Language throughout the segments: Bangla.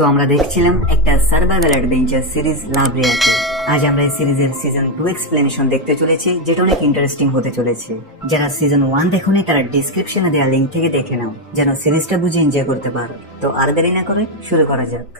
তো আমরা দেখছিলাম একটা সার্ভাইভাল অ্যাডভেঞ্চার সিরিজ লাভ রিয়াকে। আজ আমরা এই সিরিজের সিজন 2 এক্সপ্লেনেশন দেখতে চলেছি, যেটা অনেক ইন্টারেস্টিং হতে চলেছে। যারা সিজন 1 দেখোনি তারা ডিসক্রিপশনে দেওয়া লিংক থেকে দেখে নাও, যেন সিরিজটা বুঝে এনজয় করতে পারো। তো আর দেরি না করে শুরু করা যাক।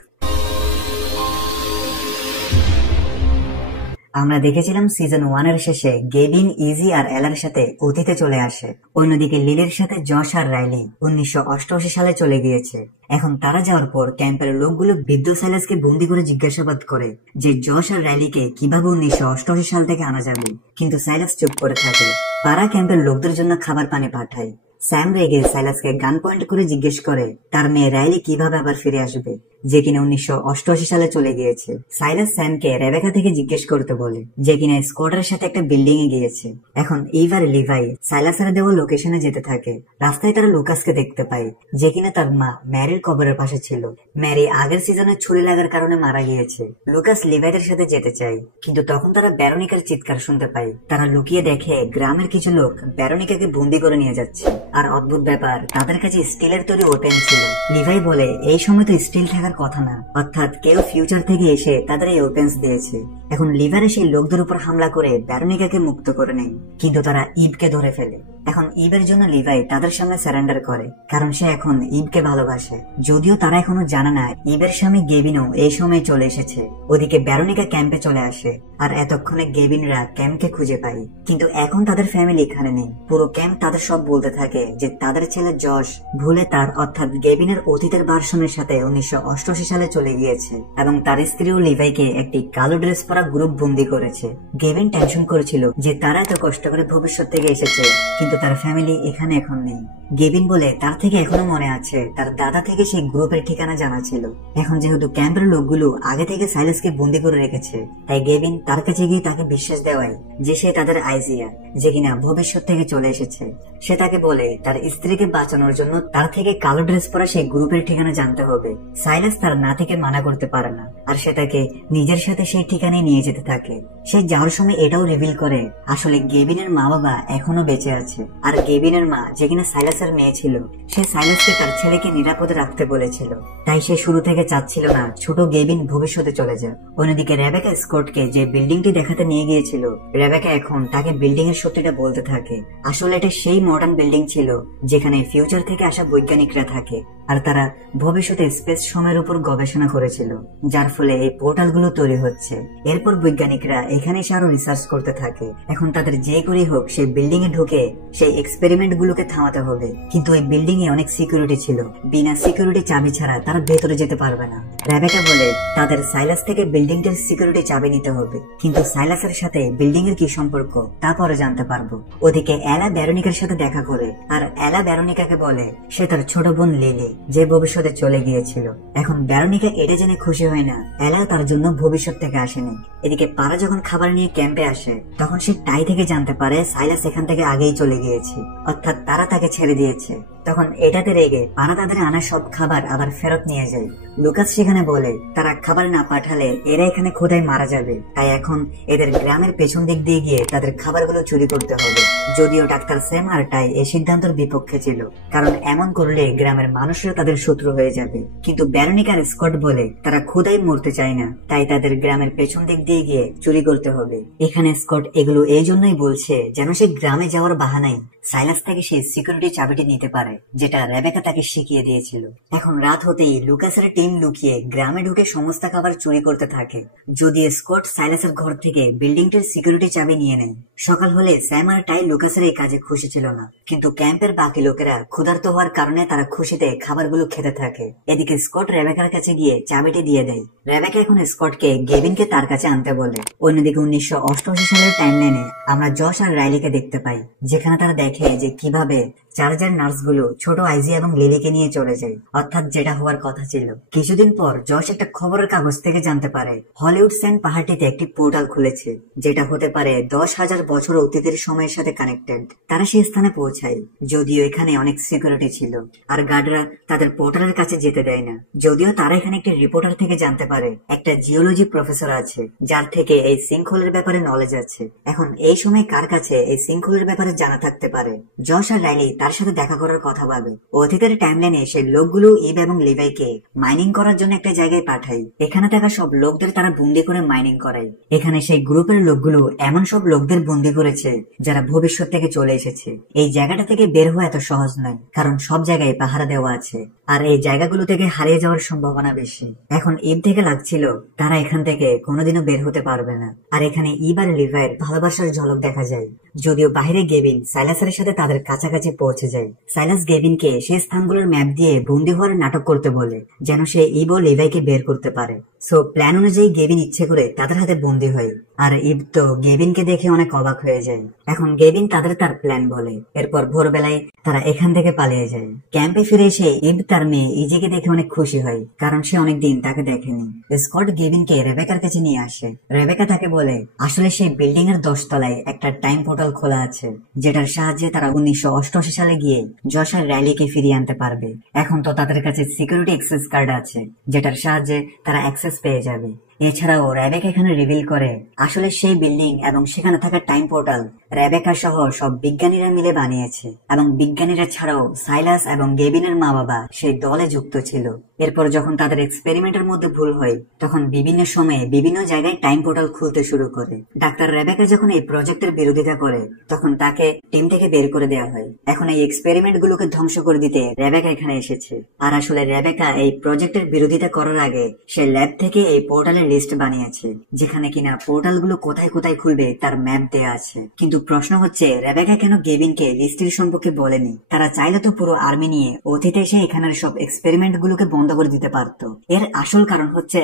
আমরা দেখেছিলাম সিজন 1 এর শেষে গেভিন, ইজি আর এলার সাথে অতীতে চলে আসে। অন্যদিকে লিলির সাথে যশ আর রাইলি 1988 সালে চলে গিয়েছে। এখন তারা যাওয়ার পর ক্যাম্পের লোকগুলো বৃদ্ধ সাইলাসকে বন্দি করে জিজ্ঞাসাবাদ করে যে যশ আর রাইলিকে কিভাবে 1988 সাল থেকে আনা যাবে, কিন্তু সাইলাস চুপ করে থাকে। তারা ক্যাম্পের লোকদের জন্য খাবার পানি পাঠায়। স্যাম রেগে সাইলাসকে গান পয়েন্ট করে জিজ্ঞেস করে তার মেয়ে রাইলি কিভাবে আবার ফিরে আসবে, যে কিনা 1988 সালে চলে গিয়েছে। সাইলাস স্যামকে রেবেকা থেকে জিজ্ঞেস করতে বলে, যে কিনা স্কোয়াডের সাথে একটা বিল্ডিং এ গিয়েছে। এখন এইবার লিভাই সাইলাসের দেওয়া লোকেশনে যেতে থাকে। রাস্তায় তারা লুকাসকে দেখতে পায়, যে কিনা তার মা ম্যারির কবরের পাশে ছিল। ম্যারি আগের সিজনে ছুরি লাগার কারণে মারা গিয়েছে। লুকাস লিভাইদের সাথে যেতে চায়, কিন্তু তখন তারা ভেরোনিকার চিৎকার শুনতে পায়। তারা লুকিয়ে দেখে গ্রামের কিছু লোক ভেরোনিকাকে বন্দি করে নিয়ে যাচ্ছে। আর অদ্ভুত ব্যাপার, তাদের কাছে স্টিলের তৈরি ওপেন ছিল। লিভাই বলে এই সময় তো স্টিল থাকার কথা না, অর্থাৎ কেউ ফিউচার থেকে এসে তাদের এই ওপেন্স দিয়েছে। এখন লিভারে সেই লোকদের উপর হামলা করে ভেরোনিকাকে মুক্ত করে নেয়, কিন্তু তারা ইভকে ধরে ফেলে। এখন ইভের জন্য লিভাই তাদের সামনে সারেন্ডার করে, কারণ সে এখন ইভকে ভালোবাসে। যদিও তারা এখনো জানে না ইভের স্বামী গেভিনও এই সময় চলে এসেছে। ওদিকে ভেরোনিকা ক্যাম্পে চলে আসে, আর এতক্ষণে গেভিনরা ক্যাম্পকে খুঁজে পায়, কিন্তু এখন তাদের ফ্যামিলি এখানে নেই। পুরো ক্যাম্প তাদের সব বলতে থাকে যে তাদের ছেলে যশ ভুলে তার অর্থাৎ গেভিনের অতীতের ভার্সনের সাথে 1988 সালে চলে গিয়েছে, এবং তার স্ত্রীও লিভাইকে একটি কালো ড্রেস পরা গ্রুপ বন্দি করেছে। গেভিন টেনশন করেছিল যে তারা এত কষ্ট করে ভবিষ্যৎ থেকে এসেছে, কিন্তু তার ফ্যামিলি এখানে এখন নেই। গেভিন বলে তার থেকে এখনো মনে আছে তার দাদা থেকে সেই গ্রুপের ঠিকানা জানা ছিল। এখন যেহেতু ক্যাম্পের লোকগুলো আগে থেকে সাইলাসকে বন্দি করে রেখেছে, তাই গেভিন তার কাছে গিয়ে তাকে বিশ্বাস দেওয়ায় যে সে তাদের আইজিয়া, যে কিনা ভবিষ্যৎ থেকে চলে এসেছে। সে তাকে বলে তার স্ত্রীকে বাঁচানোর জন্য তার থেকে কালো ড্রেস পরা সেই গ্রুপের ঠিকানা জানতে হবে। সাইলাস তার না থেকে মানা করতে পারে না, আর সে তাকে নিজের সাথে সেই ঠিকানায় নিয়ে যেতে থাকে। সে যাওয়ার সময় এটাও রিভিল করে আসলে গেভিনের মা বাবা এখনো বেঁচে আছে, আর গেভিনের মা, যে কিনা সাইলাসের মেয়ে ছিল, সে সাইলাসকে তার ছেলেকে নিরাপদে রাখতে বলেছিল। তাই সে শুরু থেকে চাচ্ছিল না ছোট গেভিন ভবিষ্যতে চলে যাক। অন্যদিকে রেবেকা স্কটকে যে বিল্ডিংটি দেখাতে নিয়ে গিয়েছিল, রেবেকা এখন তাকে বিল্ডিং এর সত্যিটা বলতে থাকে। আসলে এটা সেই মডার্ন বিল্ডিং ছিল যেখানে ফিউচার থেকে আসা বৈজ্ঞানিকরা থাকে, আর তারা ভবিষ্যতে স্পেস সময়ের উপর গবেষণা করেছিল, যার ফলে এই পোর্টালগুলো তৈরি হচ্ছে। এরপর বৈজ্ঞানিকরা এখানে এসে আরো রিসার্চ করতে থাকে। এখন তাদের যে করেই হোক সেই বিল্ডিং এ ঢুকে সেই এক্সপেরিমেন্ট গুলোকে থামাতে হবে, কিন্তু ওই বিল্ডিং এ অনেক সিকিউরিটি ছিল। বিনা সিকিউরিটি চাবি ছাড়া তারা ভেতরে যেতে পারবে না। রেবেকা বলে তাদের সাইলাস থেকে বিল্ডিংটার সিকিউরিটি চাবি নিতে হবে, কিন্তু সাইলাসের সাথে বিল্ডিং এর কি সম্পর্ক তা পরে জানতে পারবো। ওদিকে এলা ভেরোনিকার সাথে দেখা করে, আর এলা ভেরোনিকাকে বলে সে তার ছোট বোন লিলি, যে ভবিষ্যতে চলে গিয়েছিল। এখন ভেরোনিকা এটা জেনে খুশি হয় না এলা তার জন্য ভবিষ্যৎ থেকে আসেনি। এদিকে পারা যখন খাবার নিয়ে ক্যাম্পে আসে, তখন সে টাই থেকে জানতে পারে সাইলাস এখান থেকে আগেই চলে গিয়েছে, অর্থাৎ তারা তাকে ছেড়ে দিয়েছে। তখন এটাতে রেগে পারা তাদের আনা সব খাবার আবার ফেরত নিয়ে যায়। লুকাস সেখানে বলে তারা খাবার না পাঠালে এরা এখানে ক্ষুধায় মারা যাবে, তাই এখন এদের গ্রামের পেছন দিক দিয়ে গিয়ে তাদের খাবারগুলো চুরি করতে হবে। যদিও ডাক্তার স্যাম আর টাই এই সিদ্ধান্তের বিপক্ষে ছিল, কারণ এমন করলে গ্রামের মানুষরা তাদের শত্রু হয়ে যাবে। কিন্তু ভেরোনিকা আর স্কট বলে তারা ক্ষুধায় মরতে চায় না, তাই তাদের গ্রামের পেছন দিক দিয়ে গিয়ে চুরি করতে হবে। এখানে স্কট এগুলো এই জন্যই বলছে যেন সে গ্রামে যাওয়ার বাহানায় সাইলাস থেকে সেই সিকিউরিটি চাবিটি নিতে পারে, যেটা রেবেকা তাকে শিখিয়ে দিয়েছিল। এখন রাত হতেই লুকাসের টিম লুকিয়ে গ্রামে ঢুকে সমস্ত খাবার চুরি করতে থাকে। যদিও স্কট সাইলাসের ঘর থেকে বিল্ডিংটির সিকিউরিটি চাবি নিয়ে নেয়। সকাল হলে স্যাম আর টাই লুকাসের এই কাজে খুশি ছিল না, কিন্তু ক্যাম্পের বাকি লোকেরা ক্ষুধার্ত হওয়ার কারণে তারা খুশিতে খাবারগুলো খেতে থাকে। এদিকে স্কট রেবেকার কাছে গিয়ে চাবিটি দিয়ে দেয়। রেবেকা এখন স্কটকে গেভিনকে তার কাছে আনতে বলে। অন্যদিকে 1988 সালের টাইমলাইনে আমরা যশ আর রাইলিকে দেখতে পাই, যেখানে তারা দেখে যে কিভাবে চার্জার নার্সগুলো ছোট আইজি এবং লিলিকে নিয়ে চলে যায়, অর্থাৎ যেটা হওয়ার কথা ছিল। কিছুদিন পর যশ একটা খবরের কাগজ থেকে জানতে পারে হলিউড সেন্ট পাহাড়টিতে একটি পোর্টাল খুলেছে, যেটা হতে পারে 10,000 বছর অতীতের সময়ের সাথে কানেক্টেড। তারা সেই স্থানে পৌঁছায়, যদিও এখানে অনেক সিকিউরিটি ছিল, আর গার্ডরা তাদের পোর্টালের কাছে যেতে দেয় না। যদিও তারা এখানে একটি রিপোর্টার থেকে জানতে পারে একটা জিওলজি প্রফেসর আছে, যার থেকে এই সিঙ্কহোলের ব্যাপারে নলেজ আছে। এখন এই সময় কার কাছে এই সিঙ্কহোলের ব্যাপারে জানা থাকতে পারে? যশ আর রাইলি তার সাথে দেখা করার কথা ভাবে। অতীতের টাইমলাইনে সেই লোকগুলো ইভ এবং লিভাইকে মাইনিং করার জন্য একটা জায়গায় পাঠায়। এখানে থাকা সব লোকদের তারা বন্দি করে মাইনিং করায়। এখানে সেই গ্রুপের লোকগুলো এমন সব লোকদের বন্দি করেছে যারা ভবিষ্যৎ থেকে চলে এসেছে। এই জায়গাটা থেকে বের হওয়া এত সহজ নয়, কারণ সব জায়গায় পাহারা দেওয়া আছে আর এই জায়গাগুলো থেকে হারিয়ে যাওয়ার সম্ভাবনা বেশি। এখন ইভ থেকে লাগছিল তারা এখান থেকে কোনোদিনও বের হতে পারবে না। আর এখানে ইভ আর লিভাইয়ের ভালোবাসার ঝলক দেখা যায়। যদিও বাইরে গেভিন সাইলাসের সাথে তাদের কাছাকাছি পৌঁছে যায়। সাইলাস গেভিনকে সেই স্থানগুলোর ম্যাপ দিয়ে বন্দী হওয়ার নাটক করতে বলে, যেন সে ইভ ও লিভাইকে বের করতে পারে। সো প্ল্যান অনুযায়ী গেভিন ইচ্ছে করে তাদের হাতে বন্দী হয়। আর ইভ তো গেভিনকে দেখে অনেক অবাক হয়ে যায়। এখন গেভিন তাদের তার প্ল্যান বলে। এরপর ভোরবেলায় তারা এখান থেকে পালিয়ে যায়। ক্যাম্পে ফিরে এসে ইভ তার মেয়ে ইজিকে দেখে অনেক খুশি হয়, কারণ সে অনেকদিন তাকে দেখেনি। স্কট গেভিনকে রেবেকার কাছে নিয়ে আসে। রেবেকা তাকে বলে আসলে সেই বিল্ডিং এর 10 তলায় একটা টাইম পোর্টাল খোলা আছে, যেটার সাহায্যে তারা 1988 সালে গিয়ে জশ আর রাইলিকে ফিরিয়ে আনতে পারবে। এখন তো তাদের কাছে সিকিউরিটি অ্যাক্সেস কার্ড আছে, যেটার সাহায্যে তারা অ্যাক্সেস পেয়ে যাবে। এছাড়াও রেবেকা এখানে রিভিল করে আসলে সেই বিল্ডিং এবং সেখানে থাকা টাইম পোর্টাল রেবেকা সহ সব বিজ্ঞানীরা মিলে বানিয়েছে, এবং বিজ্ঞানীরা ছাড়াও সাইলাস এবং গেভিনের মা বাবা সেই দলে যুক্ত ছিল। এরপর যখন তাদের এক্সপেরিমেন্টের মধ্যে ভুল হয়, তখন বিভিন্ন সময়ে বিভিন্ন জায়গায় টাইম পোর্টাল খুলতে শুরু করে। ডাক্তার রেবেকা যখন এই প্রজেক্টের বিরোধিতা করে, তখন তাকে টিম থেকে বের করে দেওয়া হয়। এখন এই এক্সপেরিমেন্ট গুলোকে ধ্বংস করে দিতে রেবেকা এখানে এসেছে। আর আসলে রেবেকা এই প্রজেক্টের বিরোধিতা করার আগে সে ল্যাব থেকে এই পোর্টালের লিস্ট বানিয়েছে, যেখানে কিনা পোর্টাল গুলো কোথায় কোথায় খুলবে তার ম্যাপ দেওয়া আছে। কিন্তু প্রশ্ন হচ্ছে রেবেকা কেন গেভিনকে লিস্টের সম্পর্কে বলেনি? তারা চাইলে তো পুরো আর্মি নিয়ে অতীতে এসে এখানের সব এক্সপেরিমেন্ট গুলোকে বন্ধ করে দিতে পারতো। এর আসল কারণ হচ্ছে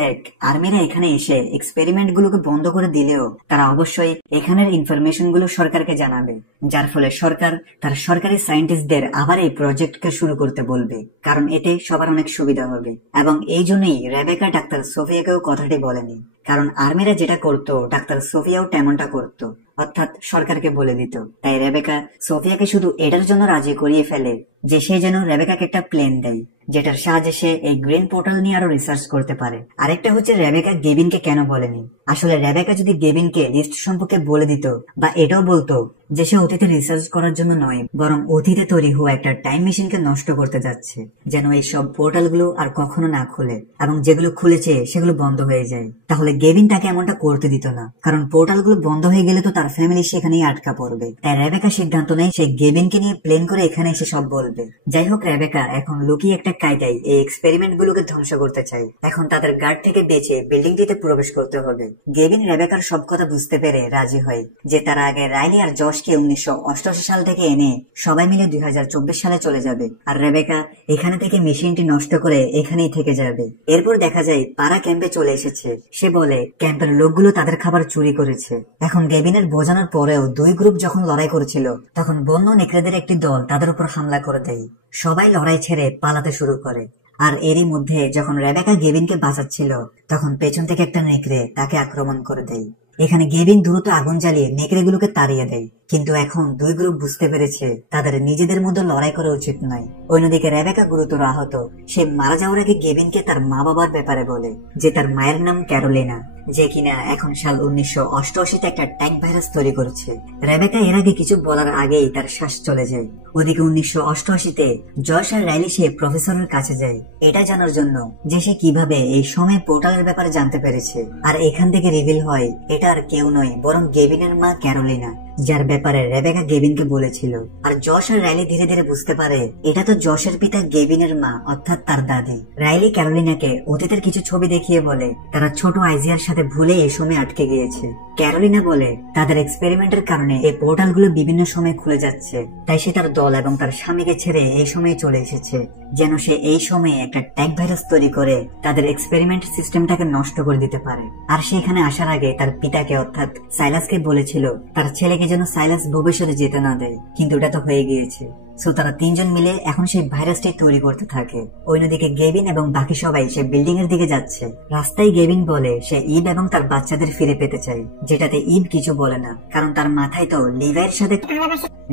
আর্মিরা এখানে এসে এক্সপেরিমেন্ট গুলোকে বন্ধ করে দিলেও তারা অবশ্যই এখানের ইনফরমেশন গুলো সরকারকে জানাবে, যার ফলে সরকার তার সরকারি সায়েন্টিস্টদের আবার এই প্রজেক্টকে শুরু করতে বলবে, কারণ এতে সবার অনেক সুবিধা হবে। এবং এই জন্যই রেবেকা ডাক্তার সোফিয়াকেও কথাটি বলেনি, কারণ আর্মিরা যেটা করতো ডাক্তার সোফিয়াও তেমনটা করতো, অর্থাৎ সরকারকে বলে দিত। তাই রেবেকা সোফিয়াকে শুধু এটার জন্য রাজি করিয়ে ফেলে যে সে যেন রেবেকাকে একটা প্লেন দেয়, যেটার সাহায্যে সে এই গ্রিন পোর্টাল নিয়ে আরো রিসার্চ করতে পারে। আরেকটা হচ্ছে রেবেকা গেভিনকে কেন বলেনি। আসলে রেবেকা যদি গেভিনকে লিস্ট সম্পর্কে বলে দিত, বা এটাও বলতো যে সে অতীতে রিসার্চ করার জন্য নয়, বরং অতীতে তৈরি হওয়া একটা টাইম মেশিনকে নষ্ট করতে যাচ্ছে, যেন এই সব পোর্টাল গুলো আর কখনো না খুলে, এবং যেগুলো খুলেছে সেগুলো বন্ধ হয়ে যায়, তাহলে গেভিন তাকে এমনটা করতে দিত না। কারণ পোর্টাল গুলো বন্ধ হয়ে গেলে তো তার ফ্যামিলি সেখানেই আটকা পড়বে। তাই রেবেকা সিদ্ধান্ত নেয় সে গেভিনকে নিয়ে প্লেন করে এখানে এসে সব বলবে। যাই হোক, রেবেকা এখন লুকিয়ে একটা কায়দায় এই এক্সপেরিমেন্ট গুলোকে ধ্বংস করতে চায়। এখন তাদের গার্ড থেকে বেঁচে বিল্ডিংটিতে প্রবেশ করতে হবে। গেভিন রেবেকার সব কথা বুঝতে পেরে রাজি হয় যে তারা আগে রাইলি আর জশকে 1988 সাল থেকে এনে সবাই মিলে 2024 সালে চলে যাবে, আর রেবেকা এখানে থেকে মেশিনটি নষ্ট করে এখানেই থেকে যাবে। এরপর দেখা যায় পাড়া ক্যাম্পে চলে এসেছে। সে বলে ক্যাম্পের লোকগুলো তাদের খাবার চুরি করেছে। এখন গেভিনের বোঝানোর পরেও দুই গ্রুপ যখন লড়াই করছিল, তখন বন্য নেকড়েদের একটি দল তাদের উপর হামলা করে দেয়। সবাই লড়াই ছেড়ে পালাতে শুরু করে। আর এরই মধ্যে যখন রেবেকা গেভিনকে বাঁচাচ্ছিল, তখন পেছন থেকে একটা নেকড়ে তাকে আক্রমণ করে দেয়। এখানে গেভিন দ্রুত আগুন জ্বালিয়ে নেকড়েগুলোকে তাড়িয়ে দেয়। কিন্তু এখন দুই গ্রুপ বুঝতে পেরেছে তাদের নিজেদের মধ্যে লড়াই করা উচিত নয়। অন্যদিকে রেবেকা গুরুতর আহত। সে মারা যাওয়ার আগে গেভিনকে তার মা বাবার ব্যাপারে বলে, যে তার মায়ের নাম ক্যারোলিনা, যে কিনা এখন সাল 1988 একটা ট্যাঙ্ক ভাইরাস তৈরি করেছে। রেবেকা এর আগে কিছু বলার আগেই তার শ্বাস চলে যায়। ওদিকে 1988 জশ আর রাইলি সে প্রফেসরের কাছে যায় এটা জানার জন্য যে সে কিভাবে এই সময় পোর্টালের ব্যাপারে জানতে পেরেছে। আর এখান থেকে রিভিল হয় এটা আর কেউ নয়, বরং গেভিনের মা ক্যারোলিনা, যার ব্যাপারে রেবেকা গেভিনকে বলেছিল। আর জশ আর রাইলি ধীরে ধীরে বুঝতে পারে এটা তো জশের পিতা গেভিনের মা, অর্থাৎ তার দাদি। রাইলি ক্যারোলিনাকে অতীতের কিছু ছবি দেখিয়ে বলে তারা ছোট আইজিয়ার সাথে ভুলে এই সময় আটকে গিয়েছে। ক্যারোলিনা বলে তাদের এক্সপেরিমেন্টের কারণে এই পোর্টালগুলো বিভিন্ন সময় খুলে যাচ্ছে, তাই সে তার দল এবং তার স্বামীকে ছেড়ে এই সময়ে চলে এসেছে, যেন সে এই সময়ে একটা ট্যাগ ভাইরাস তৈরি করে তাদের এক্সপেরিমেন্ট সিস্টেমটাকে নষ্ট করে দিতে পারে। আর সে এখানে আসার আগে তার পিতাকে অর্থাৎ সাইলাসকে বলেছিল তার ছেলেকে যেন সাইলাস ভবিষ্যতে যেতে না দেয়, কিন্তু এটা তো হয়ে গিয়েছে। সো তারা তিনজন মিলে এখন সেই ভাইরাসটি তৈরি করতে থাকে। অন্যদিকে গেভিন এবং বাকি সবাই সে বিল্ডিং এর দিকে যাচ্ছে। রাস্তায় গেভিন বলে সে ইভ এবং তার বাচ্চাদের ফিরে পেতে চায়, যেটাতে ইভ কিছু বলে না, কারণ তার মাথায় তো লিভাইয়ের সাথে।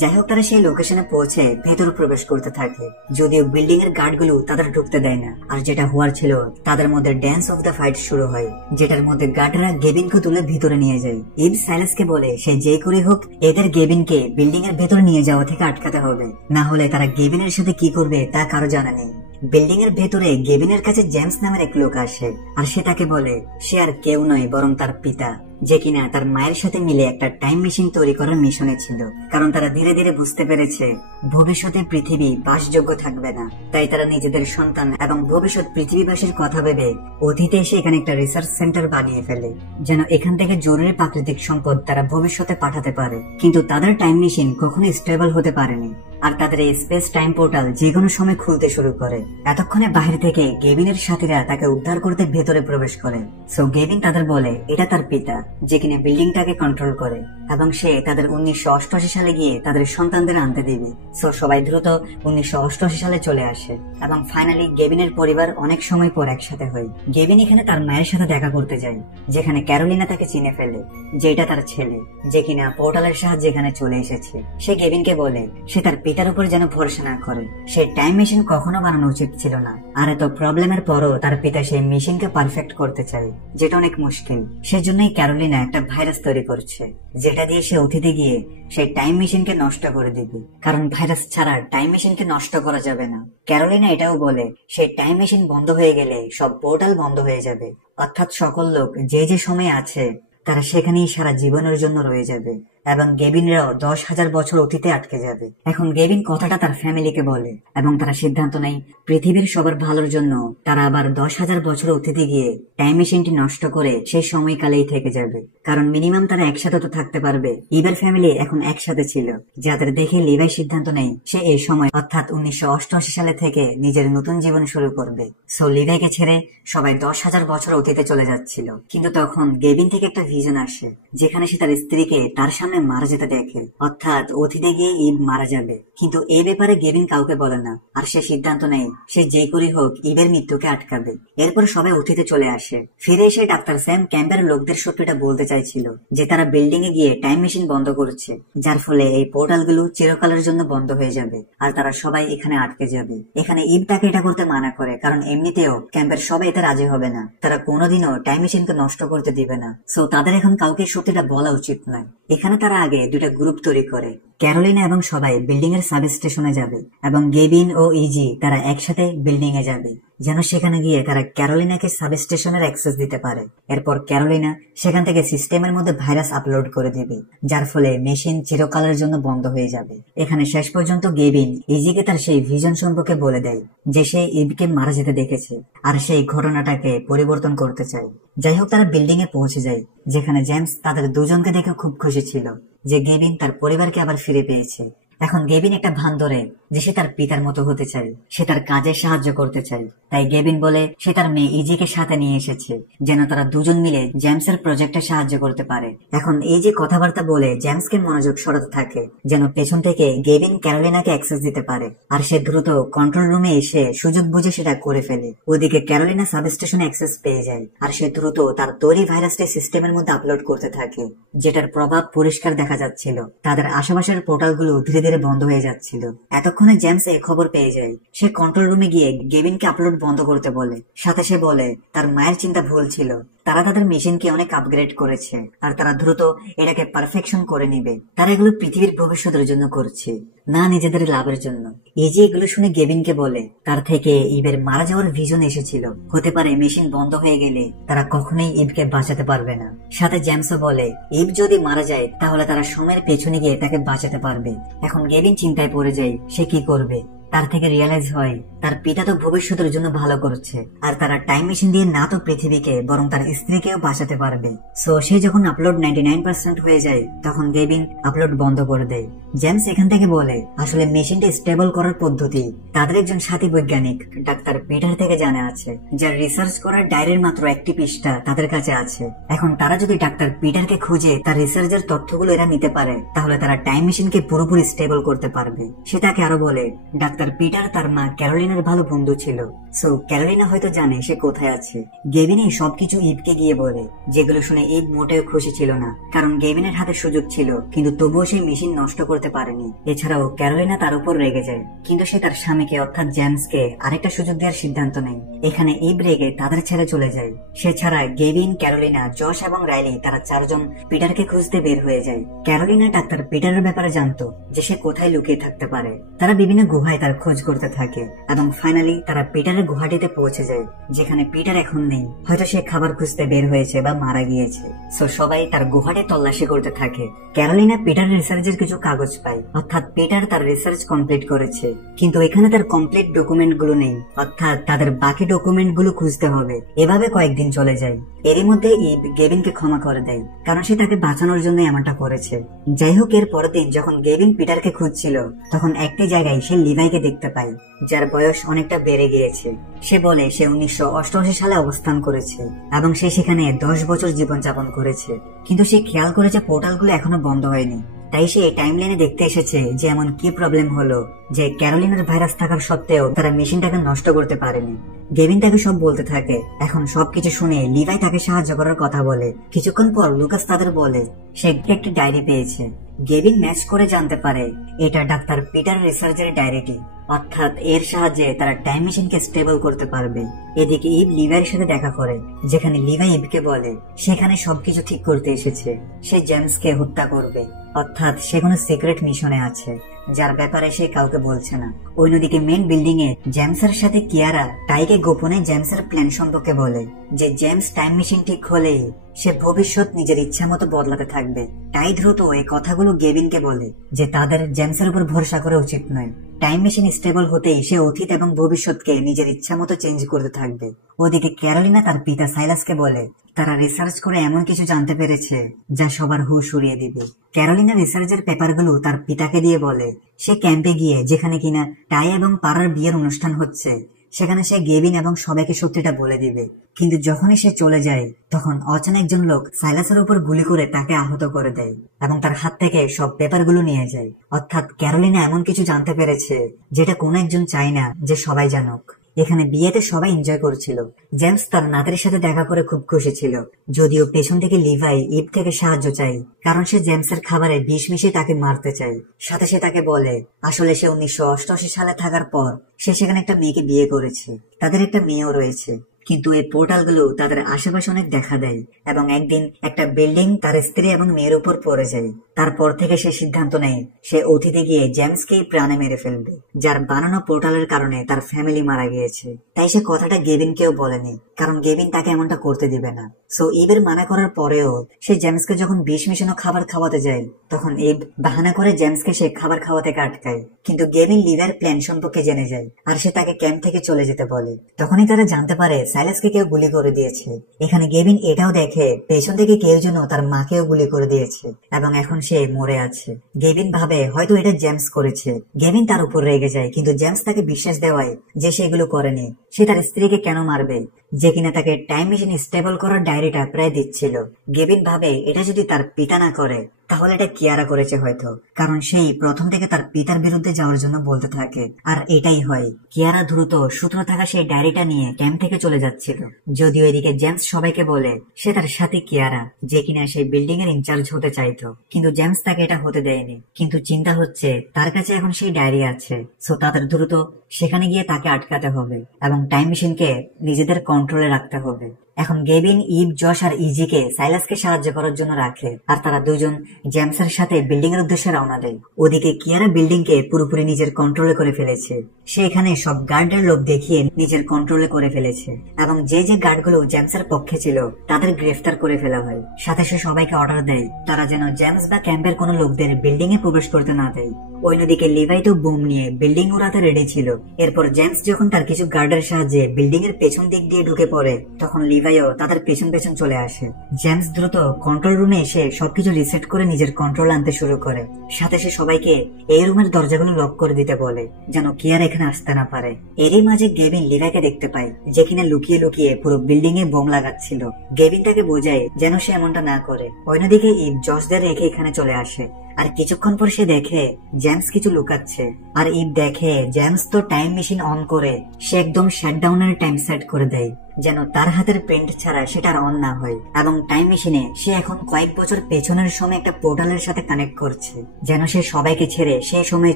যাই হোক, তারা সেই লোকেশনে পৌঁছে ভেতর প্রবেশ করতে থাকে, যদিও বিল্ডিং এর গার্ড গুলো তাদের ঢুকতে দেয় না। আর যেটা হওয়ার ছিল তাদের মধ্যে ড্যান্স অফ দ্য ফাইট শুরু হয়, যেটার মধ্যে গার্ডরা গেভিনকে তুলে ভিতরে নিয়ে যায়। ইভ সাইলাসকে বলে সে যেই করে হোক এদের গেভিনকে বিল্ডিং এর ভেতর নিয়ে যাওয়া থেকে আটকাতে হবে, না হলে তারা গেভিনের সাথে কি করবে তা কারো জানা নেই। বিল্ডিং এর ভেতরে গেভিনের কাছে জেমস নামের এক লোক আসে, আর সে তাকে বলে সে আর কেউ নয় বরং তার পিতা, যে কিনা তার মায়ের সাথে মিলে একটা টাইম মেশিন তৈরি করার মিশনে ছিল। কারণ তারা ধীরে ধীরে বুঝতে পেরেছে ভবিষ্যতে পৃথিবী বাসযোগ্য থাকবে না, তাই তারা নিজেদের সন্তান এবং ভবিষ্যৎ পৃথিবীবাসীর কথা ভেবে অতীতে এসে এখানে একটা রিসার্চ সেন্টার বানিয়ে ফেলে, যেন এখান থেকে জরুরি প্রাকৃতিক সম্পদ তারা ভবিষ্যতে পাঠাতে পারে। কিন্তু তাদের টাইম মেশিন কখনোই স্টেবল হতে পারেনি, আর তাদের এই স্পেস টাইম পোর্টাল যে কোনো সময় খুলতে শুরু করে। এতক্ষণে বাহির থেকে গেভিনের সাথীরা তাকে উদ্ধার করতে ভেতরে প্রবেশ করে। সো গেভিন তাদের বলে এটা তার পিতা, যে কিনা বিল্ডিংটাকে কন্ট্রোল করে, এবং সে তাদের 1988 সালে গিয়ে তাদের সন্তানদের আনতে দিবে। সো সবাই দ্রুত 1988 সালে চলে আসে, এবং ফাইনালি গেভিনের পরিবার অনেক সময় পর একসাথে হয়। গেভিন এখানে তার মায়ের সাথে দেখা করতে যায়, যেখানে ক্যারোলিনা তাকে চিনে ফেলে যে এটা তার ছেলে, যে কিনা পোর্টালের সাহায্যে এখানে চলে এসেছে। সে গেভিনকে বলে সে তার পিতার উপর যেন ভরসা না করে, সে টাইম মেশিন কখনো বানানো উচিত ছিল না, আর এত প্রবলেমের পরও তার পিতা সেই মেশিনকে পারফেক্ট করতে চায়, যেটা অনেক মুশকিল। সেজন্যই ক্যারোলিনা একটা ভাইরাস তৈরি করছে, যেটা দিয়ে সে অতীতে গিয়ে সেই টাইম মেশিনকে নষ্ট করে দিবে, কারণ ভাইরাস ছাড়া টাইম মেশিনকে নষ্ট করা যাবে না। ক্যারোলিনা এটাও বলে সেই টাইম মেশিন বন্ধ হয়ে গেলে সব পোর্টাল বন্ধ হয়ে যাবে, অর্থাৎ সকল লোক যে যে সময় আছে তারা সেখানেই সারা জীবনের জন্য রয়ে যাবে, এবং গেভিনরাও 10,000 বছর অতীতে আটকে যাবে। এখন গেভিন কথাটা তার ফ্যামিলিকে বলে, এবং তারা সিদ্ধান্ত নেয় পৃথিবীর সবার ভালোর জন্য তারা আবার 10,000 বছর অতীতে গিয়ে টাইম মেশিনটি নষ্ট করে সেই সময়কালেই থেকে যাবে, কারণ মিনিমাম তারা একসাথে তো থাকতে পারবে। ইবের ফ্যামিলি এখন একসাথে ছিল, যাদের দেখে লিভাই সিদ্ধান্ত নেয় সে এই সময় অর্থাৎ 1988 সালে থেকে নিজের নতুন জীবন শুরু করবে। সো লিভাইকে ছেড়ে সবাই 10,000 বছর অতীতে চলে যাচ্ছিল, কিন্তু তখন গেভিন থেকে একটা ভিশন আসে, যেখানে সে তার স্ত্রীকে তার সামনে মারা যেতে দেখে, অর্থাৎ অতীতে গিয়ে ইব মারা যাবে। কিন্তু এই ব্যাপারে গেভিন কাউকে বলে না, আর সে সিদ্ধান্ত নেয় সে যে করেই হোক ইবের মৃত্যুকে আটকাবে। এরপর সবাই অতীতে চলে আসে। ফিরে এসে ডাক্তার স্যাম ক্যাম্পের লোকদের সত্যিটা বলতে চাইছিল যে তারা বিল্ডিং এ গিয়ে টাইম মেশিন বন্ধ করছে, যার ফলে এই পোর্টাল গুলো চিরকালের জন্য বন্ধ হয়ে যাবে, আর তারা সবাই এখানে আটকে যাবে। এখানে ইব তাকে এটা করতে মানা করে, কারণ এমনিতেও ক্যাম্পের সবাই এতে রাজি হবে না, তারা কোনোদিনও টাইম মেশিনকে নষ্ট করতে দিবে না। সো তাদের এখন কাউকে সত্যিটা বলা উচিত নয়। এখানে তারা আগে দুটা গ্রুপ তৈরি করে, ক্যারোলিনা এবং সবাই বিল্ডিং এর সাব স্টেশনে যাবে, এবং গেভিন ও ইজি তারা একসাথে বিল্ডিং এ যাবে, যেন সেখানে গিয়ে তারা ক্যারোলিনাকে সাব স্টেশনের অ্যাক্সেস দিতে পারে। এরপর ক্যারোলিনা সেখান থেকে সিস্টেমের মধ্যে ভাইরাস আপলোড করে দিবে, যার ফলে মেশিন চিরকালের জন্য বন্ধ হয়ে যাবে। এখানে শেষ পর্যন্ত গেভিন ইজিকে তার সেই ভিশন সম্পর্কে বলে দেয়, যে সে ইবকে মারা যেতে দেখেছে, আর সেই ঘটনাটাকে পরিবর্তন করতে চায়। যাই হোক, তারা বিল্ডিং এ পৌঁছে যায়, যেখানে জেমস তাদের দুজনকে দেখে খুব খুশি ছিল যে গেভিন তার পরিবারকে আবার ফিরে পেয়েছে। এখন গেভিন একটা ভান ধরে যে সে তার পিতার মতো হতে চায়, সে তার কাজে সাহায্য করতে চায়। তাই গেভিন বলে সে তার মেয়ে ইজিকে সাথে নিয়ে এসেছে, যেন তারা দুজন মিলে জেমসের প্রজেক্টে সাহায্য করতে পারে। এখন এই যে কথাবার্তা বলে জেমসকে মনোযোগ সরাতে থাকে, যেন পেছন থেকে গেভিন ক্যারোলিনাকে অ্যাক্সেস দিতে পারে, আর সে দ্রুত কন্ট্রোল রুমে এসে সুযোগ বুঝে সেটা করে ফেলে। ওদিকে ক্যারোলিনা সাবস্টেশনে অ্যাক্সেস পেয়ে যায়, আর সে দ্রুত তার তৈরি ভাইরাসটি সিস্টেমের মধ্যে আপলোড করতে থাকে, যেটার প্রভাব পরিষ্কার দেখা যাচ্ছিল। তাদের আশেপাশের পোর্টালগুলো ধীরে ধীরে বন্ধ হয়ে যাচ্ছিল। এতক্ষণে জেমস এই খবর পেয়ে যায়। সে কন্ট্রোল রুমে গিয়ে গেভিনকে আপলোড বন্ধ করতে বলে, সাথে সে বলে তার মায়ের চিন্তা ভুল ছিল, তারা তাদের মেশিনকে অনেক আপগ্রেড করেছে, আর তারা দ্রুত এটাকে পারফেকশন করে নিবে। তারা এগুলো পৃথিবীর ভবিষ্যতের জন্য করছে, না নিজেদের লাভের জন্য। এই যে এগুলো শুনে গেভিনকে বলে তার থেকে ইবের মারা যাওয়ার ভিশন এসেছিল, হতে পারে মেশিন বন্ধ হয়ে গেলে তারা কখনোই ইবকে বাঁচাতে পারবে না। সাথে জেমসও বলে ইব যদি মারা যায় তাহলে তারা সময়ের পেছনে গিয়ে তাকে বাঁচাতে পারবে। এখন গেভিন চিন্তায় পড়ে যায় সে কি করবে। তার থেকে রিয়েলাইজ হয় তার পিতা তো ভবিষ্যতের জন্য ভালো করছে, আর তারা টাইম মেশিন দিয়ে না তো পৃথিবীকে বরং তার স্ত্রীকেও বাঁচাতে পারবে। সো সে যখন আপলোড 99% হয়ে যায় তখন গেভিন আপলোড বন্ধ করে দেয়। জেমস এখান থেকে বলে আসলে মেশিনটা স্টেবল করার পদ্ধতি তাদের একজন সাথী বৈজ্ঞানিক ডাক্তার পিটার থেকে জানা আছে, যার রিসার্চ করার ডায়েরির মাত্র একটি পৃষ্ঠা তাদের কাছে আছে। এখন তারা যদি ডাক্তার পিটারকে খুঁজে তার রিসার্চের তথ্যগুলো এরা নিতে পারে, তাহলে তারা টাইম মেশিনকে পুরোপুরি স্টেবল করতে পারবে। সে তাকে আরো বলে ডাক্তার ডাক্তার পিটার তার মা ক্যারোলিনার ভালো বন্ধু ছিল। সো ক্যারোলিনা হয়তো জানে সে কোথায় আছে। গেভিন এই সবকিছু ইভকে গিয়ে বলে, যেগুলো শুনে ইভ মোটেও খুশি ছিল না, কারণ গেভিনের হাতে সুযোগ ছিল কিন্তু তবুও সেই মেশিন নষ্ট করতে পারেনি। এছাড়াও ক্যারোলিনা তার উপর রেগে যায়, কিন্তু সে তার স্বামীকে অর্থাৎ জেমসকে আরেকটা সুযোগ দেওয়ার সিদ্ধান্ত নেয়। এখানে ইভ রেগে তাদের ছেড়ে চলে যায়। সে ছাড়া গেভিন, ক্যারোলিনা, জশ এবং রাইলি তারা চারজন পিটারকে খুঁজতে বের হয়ে যায়। ক্যারোলিনা ডাক্তার পিটারের ব্যাপারে জানতো যে সে কোথায় লুকিয়ে থাকতে পারে। তারা বিভিন্ন গুহায় তার খোঁজ করতে থাকে এবং ফাইনালি তারা পিটারের গুহাটিতে পৌঁছে যায়, যেখানে পিটার এখন নেই। হয়তো সে খাবার খুঁজতে বের হয়েছে বা মারা গিয়েছে। সো সবাই তার গুহাটি তল্লাশি করতে থাকে। ক্যারোলিনা পিটার রিসার্চের কিছু কাগজ পায়, অর্থাৎ পিটার তার রিসার্চ কমপ্লিট করেছে, কিন্তু এখানে তার কমপ্লিট ডকুমেন্ট গুলো নেই, অর্থাৎ তাদের বাকি ডকুমেন্ট গুলো খুঁজতে হবে। এভাবে কয়েকদিন চলে যায়। এরই মধ্যে ইভ গেভিনকে ক্ষমা করে দেয়, কারণ সে তাকে বাঁচানোর জন্য এমনটা করেছে। যাই হোক, এর পরের দিন যখন গেভিন পিটারকে খুঁজছিল, তখন একটি জায়গায় সে লিভাইকে দেখতে পায়, যার বয়স অনেকটা বেড়ে গিয়েছে। সে বলে সে 1988 সালে অবস্থান করেছে এবং সে সেখানে 10 বছর জীবনযাপন করেছে, কিন্তু সে খেয়াল করেছে পোর্টালগুলো এখনো বন্ধ হয়নি। তাই সে এই টাইমলাইনে দেখতে এসেছে যে এমন কি প্রবলেম হলো যে ক্যারোলিনার ভাইরাস থাকার সত্ত্বেও তারা মেশিনটাকে নষ্ট করতে পারেনি। গেভিন তাকে সব বলতে থাকে। এখন সবকিছু শুনে লিভাই তাকে সাহায্য করার কথা বলে। কিছুক্ষণ পর লুকাস তাদের বলে সে একটি ডায়েরি পেয়েছে। গেভিন ম্যাচ করে জানতে পারে এটা ডাক্তার পিটার রিসার্চের ডায়েরিটি, অর্থাৎ এর সাহায্যে তারা টাইম মেশিনকে স্টেবল করতে পারবে। এদিকে ইভ লিভাইয়ের সাথে দেখা করে, যেখানে লিভাই ইভকে বলে সেখানে সবকিছু ঠিক করতে এসেছে। সে জেমসকে হত্যা করবে, অর্থাৎ সে কোনো সিক্রেট মিশনে আছে যার ব্যাপারে সে কাউকে বলছে না। অন্যদিকে মেন বিল্ডিং এ জেমসের সাথে কিয়ারা টাইকে গোপনে জেমসের প্ল্যান সম্পর্কে বলে যে জেমস টাইম মেশিন ঠিক হলেই সে ভবিষ্যৎ নিজের ইচ্ছা মতো বদলাতে থাকবে। টাই দ্রুত এই কথাগুলো গেভিনকে বলে যে তাদের জেমসের উপর ভরসা করা উচিত নয়। টাইম মেশিন স্টেবল হতেই সে অতীত এবং ভবিষ্যৎকে নিজের ইচ্ছা মতো চেঞ্জ করতে থাকবে। ওদিকে ক্যারোলিনা তার পিতা সাইলাসকে বলে তারা রিসার্চ করে এমন কিছু জানতে পেরেছে যা সবার হুঁশ উড়িয়ে দিবে। ক্যারোলিনা রিসার্চের পেপারগুলো তার পিতাকে দিয়ে বলে সে ক্যাম্পে গিয়ে, যেখানে কিনা টাই এবং পাড়ার বিয়ের অনুষ্ঠান হচ্ছে, সেখানে সে গেভিন এবং সবাইকে সত্যিটা বলে দিবে। কিন্তু যখনই সে চলে যায়, তখন অচানক একজন লোক সাইলাসের উপর গুলি করে তাকে আহত করে দেয় এবং তার হাত থেকে সব পেপারগুলো নিয়ে যায়। অর্থাৎ ক্যারোলিনা এমন কিছু জানতে পেরেছে যেটা কোনো একজন চায় না যে সবাই জানুক। এখানে বিয়েতে সবাই এনজয় করছিল। জেমস তার নাতির সাথে দেখা করে খুব খুশি ছিল, যদিও পেছন থেকে লিভাই ইভ থেকে সাহায্য চাই, কারণ সে জেমসের খাবারে বিষ মিশিয়ে তাকে মারতে চায়। সাথে সে তাকে বলে আসলে সে 1988 সালে থাকার পর সে সেখানে একটা মেয়েকে বিয়ে করেছে, তাদের একটা মেয়েও রয়েছে। কিন্তু এই পোর্টালগুলো তাদের আশেপাশে অনেক দেখা দেয় এবং একদিন একটা বিল্ডিং তার স্ত্রী এবং মেয়ের উপর পড়ে যায়। তারপর থেকে সে সিদ্ধান্ত নেয় সে অতীতে গিয়ে জেমসকেই প্রাণে মেরে ফেলবে, যার বানানো পোর্টালের কারণে তার ফ্যামিলি মারা গিয়েছে। তাই সে কথাটা গেভিনকেও বলেনি, কারণ গেভিন তাকে এমনটা করতে দিবে না। সো ইভের মানা করার পরেও সে জেমসকে যখন বিষ মিশানো খাবার খাওয়াতে যায়, তখন ইভ বাহানা করে জেমসকে সে খাবার খাওয়া থেকে আটকায়। কিন্তু গেভিন লিভার প্ল্যান সম্পর্কে জেনে যায় আর সে তাকে ক্যাম্প থেকে চলে যেতে বলে। তখনই তারা জানতে পারে সাইলাসকে কেউ গুলি করে দিয়েছে। এখানে গেভিন এটাও দেখে পেছন থেকে কেউ যেন তার মাকেও গুলি করে দিয়েছে এবং এখন সে মরে আছে। গেভিন ভাবে হয়তো এটা জেমস করেছে। গেভিন তার উপর রেগে যায়, কিন্তু জেমস তাকে বিশ্বাস দেওয়ায় যে সে এগুলো করেনি। সে তার স্ত্রীকে কেন মারবে, যে কিনা তাকে টাইম মেশিন স্টেবল করার ডায়েরিটা প্রায় দিচ্ছিল। গেভিন ভাবে এটা যদি তার পিতা না করে তাহলে এটা কিয়ারা করেছে হয়তো, কারণ সেই প্রথম থেকে তার পিতার বিরুদ্ধে যাওয়ার জন্য বলতে থাকে। আর এটাই হয়। কিয়ারা দ্রুত সূত্র থাকা সেই ডায়েরিটা নিয়ে ক্যাম্প থেকে চলে যাচ্ছিল, যদিও এদিকে জেমস সবাইকে বলে সে তার সাথে কিয়ারা, যে কিনা সেই বিল্ডিং এর ইনচার্জ হতে চাইতো, কিন্তু জেমস তাকে এটা হতে দেয়নি। কিন্তু চিন্তা হচ্ছে তার কাছে এখন সেই ডায়েরি আছে, সো তাদের দ্রুত সেখানে গিয়ে তাকে আটকাতে হবে এবং টাইম মেশিনকে নিজেদের কন্ট্রোলে রাখতে হবে। এখন গেভিন, ইভ, জশ আর ইজিকে সাইলাসকে সাহায্য করার জন্য রাখে আর তারা দুজন জেমসের সাথে বিল্ডিং এর উদ্দেশ্যে রওনা দেয়। ওদিকে কিয়ারা বিল্ডিং কে পুরোপুরি নিজের কন্ট্রোলে করে ফেলেছে। সে এখানে সব গার্ডের লোক দেখিয়ে নিজের কন্ট্রোলে করে ফেলেছে এবং যে যে গার্ডগুলো জেমসের পক্ষে ছিল তাদের গ্রেফতার করে ফেলা হয়। সাথে সে সবাইকে অর্ডার দেয় তারা যেন জেমস বা ক্যাম্পের কোনো লোকদের বিল্ডিং এ প্রবেশ করতে না দেয়। অন্যদিকে লিভাই তো বুম নিয়ে বিল্ডিং উড়াতে রেডি ছিল। এরপর জেমস যখন তার কিছু গার্ডের সাহায্যে বিল্ডিং এর পেছন দিক দিয়ে ঢুকে পড়ে, তখন লিভাইও তাদের পেছন পেছন চলে আসে। জেমস দ্রুত কন্ট্রোল রুমে এসে সবকিছু রিসেট করে নিজের কন্ট্রোল আনতে শুরু করে। সাথে সে সবাইকে এই রুমের দরজাগুলো লক করে দিতে বলে যেন কিয়ার এখানে আসতে না পারে। এরই মাঝে গেভিন লিভাইকে দেখতে পায়, যে কিনা লুকিয়ে লুকিয়ে পুরো বিল্ডিং এ বোম লাগাচ্ছিল। গেভিন তাকে বোঝায় যেন সে এমনটা না করে। অন্যদিকে ইভ জশদের রেখে এখানে চলে আসে আর কিছুক্ষণ পর সে দেখে জেমস কিছু লুকাচ্ছে। আর ইভ দেখে জেমস তো টাইম মেশিন অন করে সে একদম শাটডাউনের টাইম সেট করে দেয়, যেন তার হাতের প্রিন্ট ছাড়া সেটা অন না হয়। এবং টাইম মেশিনে সে এখন কয়েক বছর পেছনের সময় একটা পোর্টালের সাথে কানেক্ট করছে, যেন সে সবাইকে ছেড়ে সেই সময়ে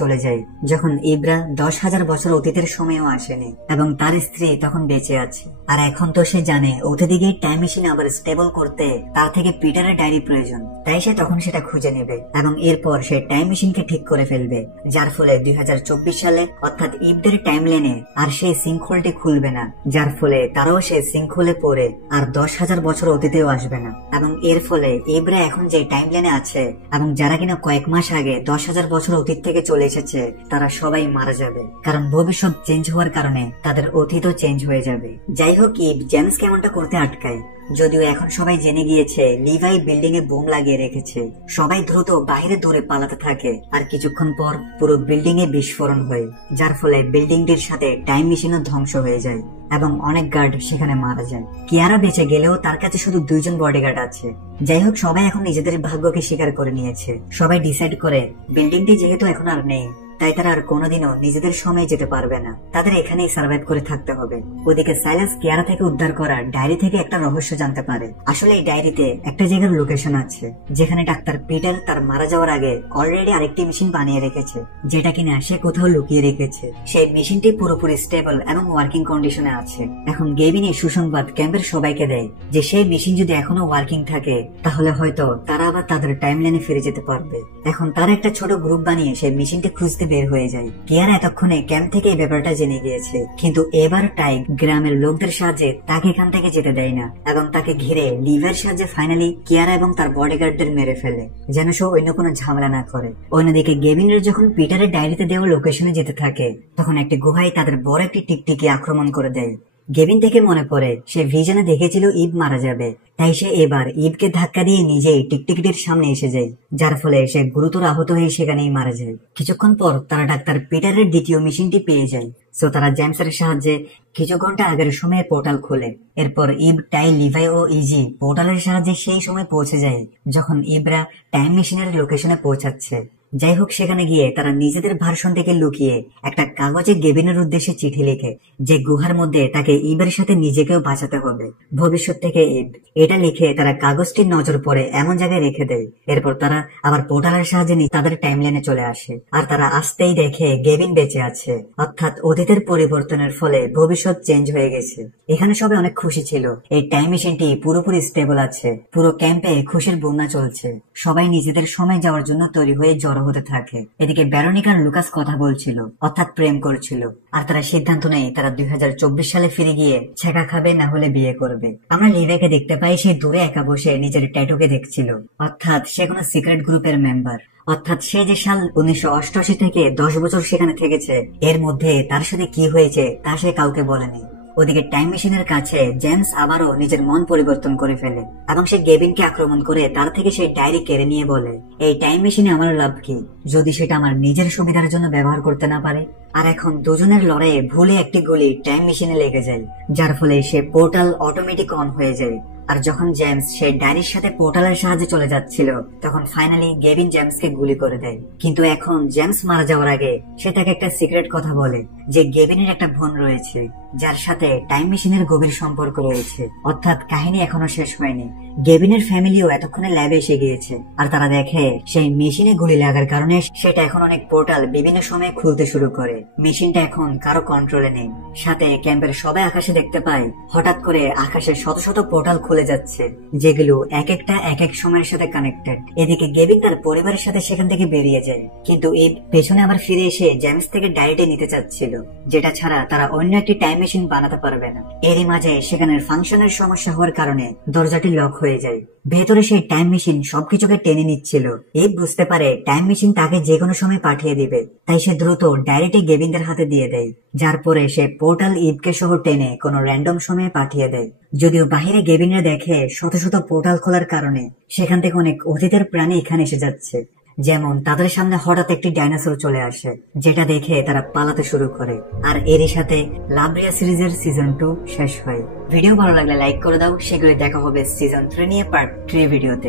চলে যায় যখন ইব্রা 10,000 বছর অতীতের সময়ও আসেনি এবং তার স্ত্রী তখন বেঁচে আছে। আর এখন তো সে জানে অতীতে টাইম মেশিন আবার স্টেবল করতে তার থেকে পিটারের ডায়েরি প্রয়োজন, তাই সে তখন সেটা খুঁজে নেবে এবং এরপর সে টাইম মেশিনকে ঠিক করে ফেলবে, যার ফলে 2024 সালে অর্থাৎ ইভদের টাইম লাইনে আর সেই সিঙ্কহোলটি খুলবে না, যার ফলে তারাও সে সিঙ্কহোলে পড়ে আর 10,000 বছর অতীতেও আসবে না। এবং এর ফলে ইব্রা এখন যে টাইম লাইনে আছে এবং যারা কিনা কয়েক মাস আগে 10,000 বছর অতীত থেকে চলে এসেছে তারা সবাই মারা যাবে, কারণ ভবিষ্যৎ চেঞ্জ হওয়ার কারণে তাদের অতীতও চেঞ্জ হয়ে যাবে। যাই হোক, ইভ জেমস কেমনটা করতে আটকায়, যদিও এখন সবাই জেনে গিয়েছে লিভাই বিল্ডিং এ বোম লাগিয়ে রেখেছে। সবাই দ্রুত বাইরে দৌড়ে পালাতে থাকে আর কিছুক্ষণ পর পুরো বিল্ডিং এ বিস্ফোরণ হয়, যার ফলে বিল্ডিংটির সাথে টাইম মেশিনও ধ্বংস হয়ে যায় এবং অনেক গার্ড সেখানে মারা যায়। কিয়ারা বেঁচে গেলেও তার কাছে শুধু 2 জন বডিগার্ড আছে। যাই হোক, সবাই এখন নিজেদের ভাগ্যকে স্বীকার করে নিয়েছে। সবাই ডিসাইড করে বিল্ডিংটি যেহেতু এখন আর নেই, তাই তারা আর কোনোদিনও নিজেদের সময় যেতে পারবে না, তাদের এখানেই সার্ভাইভ করে থাকতে হবে। ওদিকে সাইলাস কিয়ারা থেকে উদ্ধার করা ডায়েরি থেকে একটা রহস্য জানতে পারে। আসলে এই ডায়েরিতে একটা জায়গার লোকেশন আছে যেখানে ডাক্তার পিটার তার মারা যাওয়ার আগে অলরেডি আরেকটি মেশিন বানিয়ে রেখেছে, যেটা কিনা সে কোথাও লুকিয়ে রেখেছে। সেই মেশিনটি পুরোপুরি স্টেবল এবং ওয়ার্কিং কন্ডিশনে আছে। এখন গেভিন এই সুসংবাদ ক্যাম্পের সবাইকে দেয় যে সেই মেশিন যদি এখনো ওয়ার্কিং থাকে তাহলে হয়তো তারা আবার তাদের টাইম লাইনে ফিরে যেতে পারবে। এখন তারা একটা ছোট গ্রুপ বানিয়ে সেই মেশিনটি খুঁজতে বের হয়ে যায়। কিয়ারা এতক্ষণে ক্যাম্প থেকে এই ব্যাপারটা জেনে গিয়েছে, কিন্তু এবার টাইগ গ্রামের লোকদের সাহায্যে তাকে এখান থেকে যেতে দেয় না এবং তাকে ঘিরে লিভের সাহায্যে ফাইনালি কিয়ারা এবং তার বডিগার্ডদের মেরে ফেলে, যেন সে অন্য কোনো ঝামেলা না করে। অন্যদিকে গেভিনের যখন পিটারের ডায়েরিতে দেওয়া লোকেশনে যেতে থাকে তখন একটি গুহায় তাদের বড় একটি টিকটিকি আক্রমণ করে দেয়। গেভিন থেকে মনে পড়ে সে ভিশনে দেখেছিল ইভ মারা যাবে, তাই সে এবার ইভকে ধাক্কা দিয়ে নিজেই টিকটিকিটির সামনে এসে যায়, যার ফলে সে গুরুতর আহত হয়ে সেখানেই মারা যায়। কিছুক্ষণ পর তারা ডাক্তার পিটারের দ্বিতীয় মেশিনটি পেয়ে যায়। সো তারা জেমসের সাহায্যে কিছু ঘন্টা আগের সময়ে পোর্টাল খোলে। এরপর ইভ, টাই, লিভাই ও ইজি পোর্টালের সাহায্যে সেই সময় পৌঁছে যায় যখন ইভরা টাইম মেশিনের লোকেশনে পৌঁছাচ্ছে। যাই হোক, সেখানে গিয়ে তারা নিজেদের ভার্সন থেকে লুকিয়ে একটা কাগজে গেভিনের উদ্দেশ্যে চিঠি লেখে যে গুহার মধ্যে তাকে ইবের সাথে নিজেকেও বাঁচাতে হবে ভবিষ্যৎ থেকে ইব। এটা লিখে তারা কাগজটির নজর পড়ে এমন জায়গায় রেখে দেয়। এরপর তারা আবার পোর্টালের সাহায্যে তাদের টাইমলাইনে চলে আসে আর তারা আসতেই দেখে গেভিন বেঁচে আছে, অর্থাৎ অতীতের পরিবর্তনের ফলে ভবিষ্যৎ চেঞ্জ হয়ে গেছে। এখানে সবাই অনেক খুশি ছিল, এই টাইম মেশিনটি পুরোপুরি স্টেবল আছে। পুরো ক্যাম্পে খুশির বন্যা চলছে, সবাই নিজেদের সময় যাওয়ার জন্য তৈরি হয়ে জড়ো হতে থাকে। এদিকে ভেরোনিকা আর লুকাস কথা বলছিল, অর্থাৎ প্রেম করছিল, আর তারা সিদ্ধান্ত নেয় তারা 2024 সালে ফিরে গিয়ে ছেঁকা খাবে না হলে বিয়ে করবে। আমরা লিভেকে দেখতে পাই সে দূরে একা বসে নিজের ট্যাটুকে দেখছিল, অর্থাৎ সে কোনো সিক্রেট গ্রুপের মেম্বার। অর্থাৎ সে যে সাল 1988 থেকে 10 বছর সেখানে থেকেছে, এর মধ্যে তার সাথে কি হয়েছে তা সে কাউকে বলেনি। ওদিকে টাইম মেশিনের কাছে জেমস আবারও নিজের মন পরিবর্তন করে ফেলে এবং সে গেভিনকে আক্রমণ করে তার থেকে সেই ডায়েরি কেড়ে নিয়ে বলে, এই টাইম মেশিনে আমার লাভ কি যদি সেটা আমার নিজের সুবিধার জন্য ব্যবহার করতে না পারে। আর এখন দুজনের লড়াইয়ে ভুলে একটি গুলি টাইম মেশিনে লেগে যায়, যার ফলে সে পোর্টাল অটোমেটিক অন হয়ে যায়। আর যখন জেমস সেই ডায়েরির সাথে পোর্টালের সাহায্যে চলে যাচ্ছিল তখন ফাইনালি গেভিন জেমসকে গুলি করে দেয়। কিন্তু এখন জেমস মারা যাওয়ার আগে সে তাকে একটা সিক্রেট কথা বলে যে গেভিনের একটা বোন রয়েছে যার সাথে টাইম মেশিনের গভীর সম্পর্ক রয়েছে, অর্থাৎ কাহিনী এখনো শেষ হয়নি। গেভিনের ফ্যামিলিও এতক্ষণে ল্যাবে এসে গিয়েছে আর তারা দেখে সেই মেশিনে গুলি লাগার কারণে সেটা এখন অনেক পোর্টাল বিভিন্ন সময়ে খুলতে শুরু করে। মেশিনটা এখন কারো কন্ট্রোলে নেই। সাথে ক্যাম্পের সবাই আকাশে দেখতে পায় হঠাৎ করে আকাশে শত শত পোর্টাল খুলে যাচ্ছে, যেগুলো এক একটা এক এক সময়ের সাথে কানেক্টেড। এদিকে গেভিন তার পরিবারের সাথে সেখান থেকে বেরিয়ে যায়, কিন্তু এই পেছনে আবার ফিরে এসে জেমস থেকে ডায়েরিটি নিতে চাচ্ছিল, যেটা ছাড়া তারা অন্য একটি টাইম মেশিন বানাতে পারবে না। এরই মাঝে সেখানের ফাংশনের সমস্যা হওয়ার কারণে দরজাটি লক হয়ে যায়। ভেতরে সেই টাইম মেশিন সবকিছুকে টেনে নিচ্ছিল। এই বুঝতে পারে টাইম মেশিন তাকে যে কোনো সময় পাঠিয়ে দিবে, তাই সে দ্রুত ডায়েরিটি গেভিনদের হাতে দিয়ে দেয়, যার পরে সে পোর্টাল ইভকে সহ টেনে কোনো র্যান্ডম সময়ে পাঠিয়ে দেয়। যদিও বাহিরে গেভিনরা দেখে শত শত পোর্টাল খোলার কারণে সেখান থেকে অনেক অতীতের প্রাণী এখানে এসে যাচ্ছে, যেমন তাদের সামনে হঠাৎ একটি ডাইনোসর চলে আসে, যেটা দেখে তারা পালাতে শুরু করে। আর এরই সাথে লাভরিয়া সিরিজের সিজন 2 শেষ হয়। ভিডিও ভালো লাগলে লাইক করে দাও। সেগুলো দেখা হবে সিজন 3 নিয়ে পার্ট 3 ভিডিওতে।